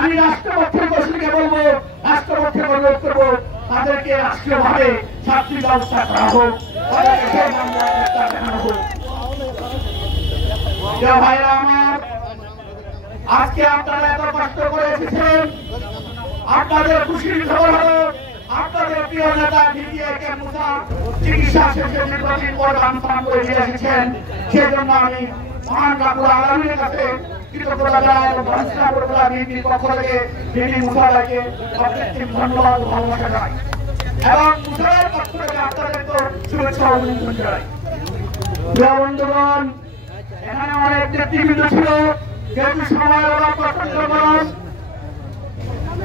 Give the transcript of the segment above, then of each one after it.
আমি রাষ্ট্রপক্ষের গোষ্ঠীকে বলবো, রাষ্ট্রপক্ষের অনুরোধ করবো তাদেরকে রাষ্ট্রীয়ভাবে শাস্তির ব্যবস্থা করা হোক, তাদেরকে সেই মামলা গ্রেফতার দেখানো হোক। ভাইরা আমার, আজকে আপনারা এত কষ্ট করে এসেছেন, আপনাদের খুশির খবর হলো আপনাদের প্রিয় নেতা কে মুসা চিকিৎসা শেষে নির্বাচন প্রোগ্রাম করে দিয়ে এসেছেন। সেই জন্য আমি মহান রাব্বুল আলামিনের কাছে কৃতজ্ঞতা জানাই এবং বিএনপির পক্ষ থেকে বিএনপি মুসাকে অকৃত্রিম ধন্যবাদ ও ভালোবাসা জানাই এবং মুসার পক্ষ থেকে আপনাদের তো শুভেচ্ছা অভিনন্দন জানাই। প্রিয় বন্ধুগণ, এখানে অনেক নেতৃবৃন্দ ছিল, যেহেতু সময় অভাব প্রচন্ড গরম,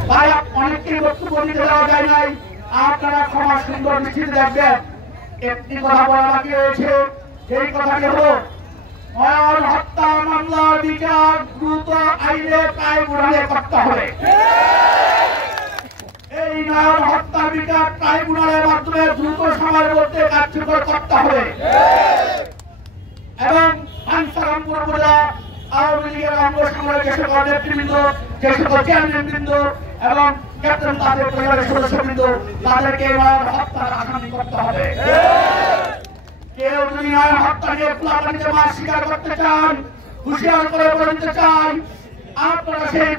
তাই অনেককে বক্তব্য দিতে দেওয়া যায় নাই। আপনারা ক্ষমা সুন্দর মিছিল দেখবেন। একটি কথা বলা বাকি রয়েছে, সেই কথাটি হলো নয়ন হত্যা মামলার বিচার দ্রুত আইনে ট্রাইব্যুনালে করতে হবে। এই নয়ন হত্যা বিচার ট্রাইব্যুনালের মাধ্যমে দ্রুত সময়ের মধ্যে কার্যকর করতে হবে এবং আনসারামপুর উপজেলা আওয়ামী লীগের অঙ্গ সংগঠনের যে সকল নেতৃবৃন্দ, যে সকল চেয়ারম্যানবৃন্দ এবং ক্যাপ্টেন তাদের পরিবারের সদস্যবৃন্দ, তাদেরকে নয়ন হত্যার আসামি করতে হবে। কেউ যদি নয়ন হত্যা নিয়ে খোলাপানিতে মাছ স্বীকার করতে চান, হুঁশিয়ার করে বলতে চান, আপনারা সেই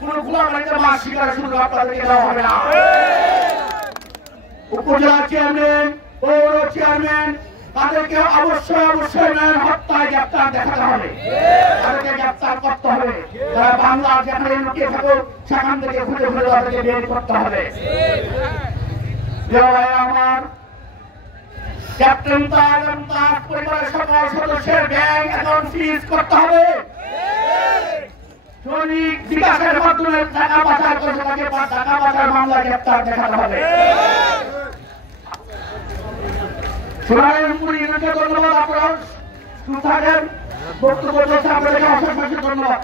কোন খোলাপানিতে মাছ স্বীকার সুযোগ আপনাদেরকে দেওয়া হবে না। উপজেলা চেয়ারম্যান, পৌর চেয়ারম্যান, তাদেরকে অবশ্যই নয়ন হত্যায় গ্রেপ্তার দেখাতে হবে, তাদেরকে গ্রেপ্তার করতে হবে। তারা বাংলার যেখানে লুকিয়ে থাকুক সেখান থেকে খুঁজে তাদেরকে বের করতে হবে। আমার ক্যাপ্টেন তার এবং তার পরিবারের সকল সদস্যের ব্যাংক অ্যাকাউন্ট ফ্রিজ করতে হবে। সৈনিক বিকাশের মাধ্যমে টাকা পাচার করেছে, তাকে টাকা পাচার মামলা গ্রেপ্তার দেখাতে হবে। ধন্যবাদ। আপনারা থাকেন, বক্তব্য চলছে, আপনাদেরকে অসংখ্য ধন্যবাদ।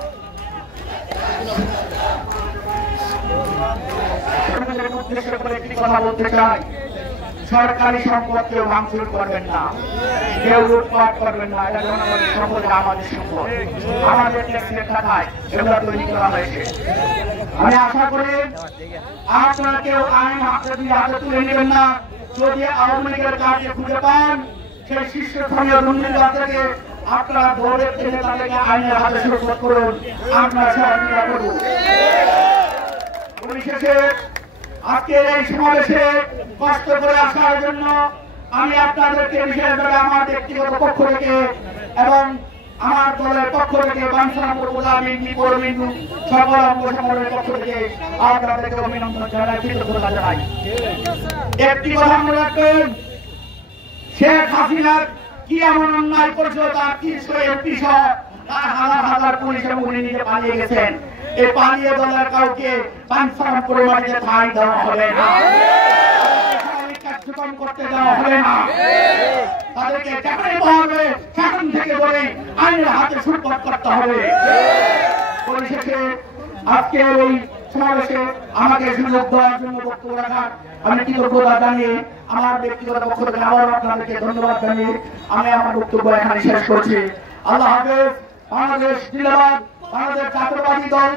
একটি কথা বলতে চাই, সরকারি সম্পদ কেউ ভাঙচুর করবেন না, কেউ লুটপাট করবেন না। এটা জনগণের সম্পদ, আমাদের সম্পদ, আমাদের ট্যাক্সের টাকায় এগুলো তৈরি করা হয়েছে। আমি আশা করি আপনারা কেউ আইন হাতে তুলে নেবেন না। যদি আওয়ামী লীগের কাজে খুঁজে পান, সেই শীর্ষস্থানীয় দুর্নীতিবাদকে আপনারা ধরে টেনে তাদেরকে আইনের হাতে সুরক্ষা করুন, আপনারা সহযোগিতা করুন। পরিশেষে আজকের এই সমাবেশে কষ্ট করে আসার জন্য আমি আপনাদেরকে বিশেষভাবে আমার ব্যক্তিগত পক্ষ থেকে এবং আমার দলের পক্ষ থেকে বাঞ্ছারামপুর উপজেলা বিএনপি পৌর বিএনপি সকল অঙ্গ সংগঠনের পক্ষ থেকে আপনাদেরকে অভিনন্দন জানাই, কৃতজ্ঞতা জানাই। একটি কথা মনে রাখবেন, শেখ হাসিনা কি এমন অন্যায় করেছিল, তার ৩০০ এমপি সহ তার হাজার হাজার পুলিশ এবং উনি নিজে পালিয়ে গেছেন। এই পালিয়ে দলের কাউকে বাঞ্ছারামপুরের মাটিতে ঠাঁই দেওয়া হবে না, কার্যক্রম করতে দেওয়া হবে না। তাদেরকে যেখানে পাওয়া হবে সেখান থেকে ধরে আইনের হাতে সুরক্ষা করতে হবে। পরিশেষে আজকের এই সমাবেশে আমাকে সুযোগ দেওয়ার জন্য বক্তব্য রাখার আমি কৃতজ্ঞতা জানিয়ে আমার ব্যক্তিগত পক্ষ থেকে আবার আপনাদেরকে ধন্যবাদ জানিয়ে আমি আমার বক্তব্য এখানে শেষ করছি। আল্লাহ হাফেজ। বাংলাদেশ জিন্দাবাদ। বাংলাদেশ জাতীয়তাবাদী দল